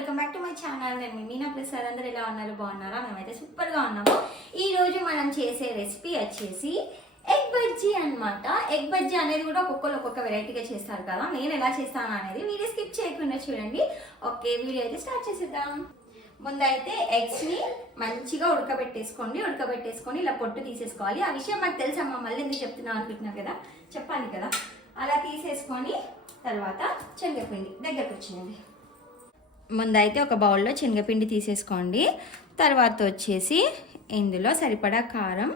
Welcome back to my channel. నేను మీ మీనా ప్రసాద్ అందరూ ఎలా ఉన్నారు? బాగున్నారా? మేమైతే సూపర్గా ఉన్నాము. ఈరోజు మనం చేసే రెసిపీ వచ్చేసి ఎగ్ బజ్జీ అన్నమాట. ఎగ్ బజ్జీ అనేది కూడా ఒక్కొక్కరు ఒక్కొక్క వెరైటీగా చేస్తారు కదా. నేను ఎలా చేస్తాను అనేది వీడియో స్కిప్ చేయకుండా చూడండి. ఓకే వీడియో అయితే స్టార్ట్ చేసేద్దాం. ముందైతే ఎగ్స్ని మంచిగా ఉడకబెట్టేసుకోండి. ఉడకబెట్టేసుకొని ఇలా పొట్టు తీసేసుకోవాలి. ఆ విషయం మాకు తెలుసమ్మా. మళ్ళీ ఎందుకు చెప్తున్నాం అనుకుంటున్నాం కదా? చెప్పాలి కదా. అలా తీసేసుకొని తర్వాత శనగపిండి దగ్గరకు వచ్చింది. ముందైతే ఒక బౌల్లో శనగపిండి తీసేసుకోండి. తర్వాత వచ్చేసి ఇందులో సరిపడా కారం.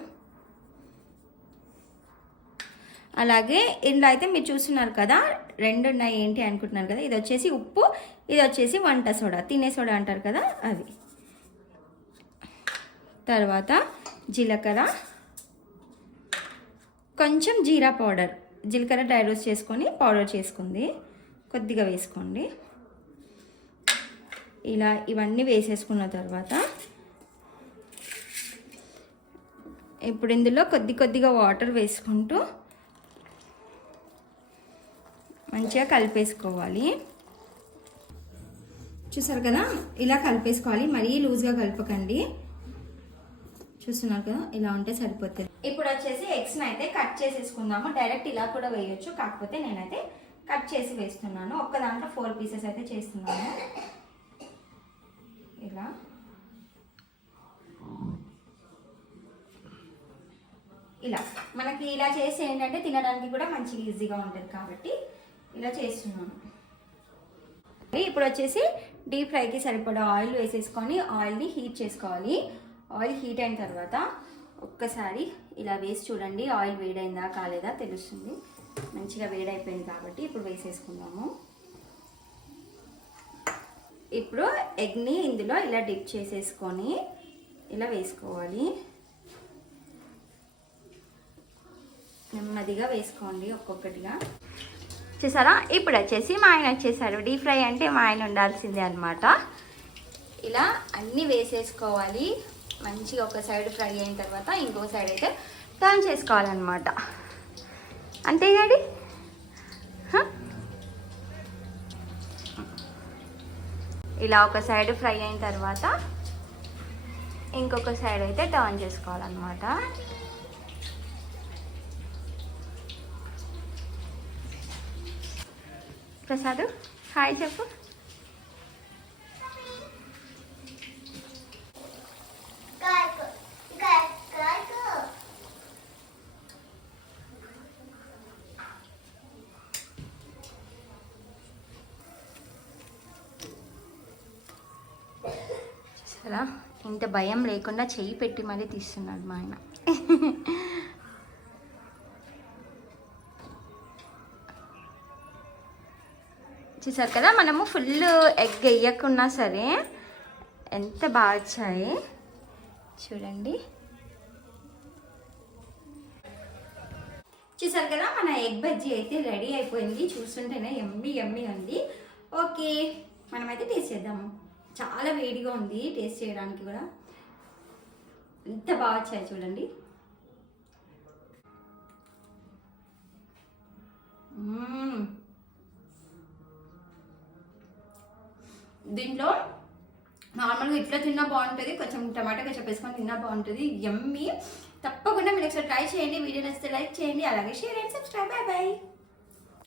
అలాగే ఇందులో అయితే మీరు చూస్తున్నారు కదా రెండు ఉన్నాయి ఏంటి అనుకుంటున్నారు కదా ఇది వచ్చేసి ఉప్పు ఇది వచ్చేసి వంట సోడా తినే సోడా అంటారు కదా అవి. తర్వాత జీలకర్ర. కొంచెం జీరా పౌడర్ జీలకర్ర డ్రై రోస్ట్ చేసుకొని పౌడర్ చేసుకుంది. కొద్దిగా వేసుకోండి. ఇలా ఇవన్నీ వేసేసుకున్న తర్వాత ఇప్పుడు ఇందులో కొద్ది కొద్దిగా వాటర్ వేసుకుంటూ మంచిగా కలిపేసుకోవాలి. చూసారు కదా? ఇలా కలిపేసుకోవాలి. మరీ లూజ్గా కలపకండి. చూస్తున్నారు కదా? ఇలా ఉంటే సరిపోతుంది. ఇప్పుడు వచ్చేసి ఎగ్స్ని అయితే కట్ చేసేసుకుందాము. డైరెక్ట్ ఇలా కూడా వేయొచ్చు. కాకపోతే నేనైతే కట్ చేసి వేస్తున్నాను. ఒక్క దాంట్లో ఫోర్ పీసెస్ అయితే చేస్తున్నాను. ఇలా ఇలా. మనకి ఇలా చేసి ఏంటంటే తినడానికి కూడా మంచిగా ఈజీగా ఉంటుంది కాబట్టి ఇలా చేస్తున్నాను. ఇప్పుడు వచ్చేసి డీప్ ఫ్రైకి సరిపడా ఆయిల్ వేసేసుకొని ఆయిల్ని హీట్ చేసుకోవాలి. ఆయిల్ హీట్ అయిన తర్వాత ఒక్కసారి ఇలా వేసి చూడండి ఆయిల్ వేడైందా కాలేదా తెలుస్తుంది. మంచిగా వేడైపోయింది కాబట్టి ఇప్పుడు వేసేసుకుందాము. ఇప్పుడు ఎగ్ని ఇందులో ఇలా డిప్ చేసేసుకొని ఇలా వేసుకోవాలి. నెమ్మదిగా వేసుకోండి ఒక్కొక్కటిగా. చూసారా? ఇప్పుడు వచ్చేసి మా ఆయన వచ్చేసారు. డీప్ ఫ్రై అంటే మా ఆయన ఉండాల్సిందే అనమాట ఇలా అన్నీ వేసేసుకోవాలి. మంచిగా ఒక సైడ్ ఫ్రై అయిన తర్వాత ఇంకో సైడ్ అయితే టర్న్ చేసుకోవాలన్నమాట. అంతే ఇలా ఒక సైడ్ ఫ్రై అయిన తర్వాత ఇంకొక సైడ్ అయితే టర్న్ చేసుకోవాలన్నమాట. ప్రసాద్ హాయ్ చెప్పు. చూసారా ఇంత భయం లేకుండా చెయ్యి పెట్టి మరీ తీస్తున్నాడు మా ఆయన. చూసారు కదా మనము ఫుల్ ఎగ్ వేయకున్నా సరే ఎంత బాగా వచ్చాయి చూడండి. చూసారు కదా మన ఎగ్ బజ్జీ అయితే రెడీ అయిపోయింది. చూస్తుంటేనే ఎమ్మి ఎమ్మి ఉంది. ఓకే మనమైతే టేస్ట్ చేద్దాము చాలా వేడిగా ఉంది టేస్ట్ చేయడానికి కూడా. ఎంత బాగా వచ్చాయి చూడండి. దీంట్లో నార్మల్గా ఇట్లా తిన్నా బాగుంటుంది కొంచెం టమాటా కొంచెం వేసుకొని తిన్నా బాగుంటుంది ఎమ్మి తప్పకుండా మీరు ఒకసారి ట్రై చేయండి వీడియో నచ్చితే లైక్ చేయండి అలాగే share and subscribe. Bye bye.